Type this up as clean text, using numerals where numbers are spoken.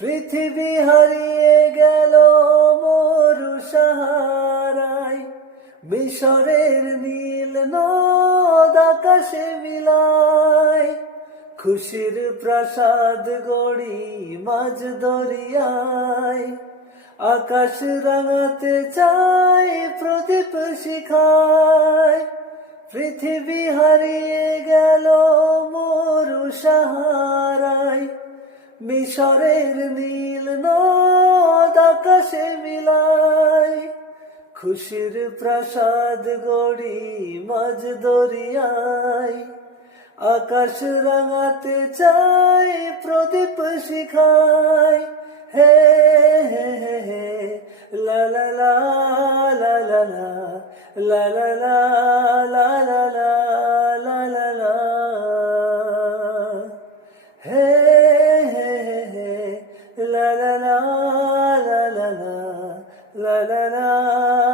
পৃথিবী হারিয়ে গেল মরু সাহারায়, মিশরের নীল নদ আকাশে মিলায়, খুশির প্রাসাদ গড়ি মাঝ দরিয়ায়, আকাশ রাঙাতে চাই প্রদীপ শিখায়। পৃথিবী হারিয়ে গেল মরু সাহারায়, মিশরের নীল নদ আকাশে মিলায়, খুশির প্রাসাদ গড়ি মাঝ দরিয়ায়, আকাশ রাঙাতে চাই প্রদীপ শিখায়। হে হে হে হে লা লা লা লা লা লা লা লা লা লা লা লা লা লা হে হে হে হে লা লা লা লা লা লা লা লা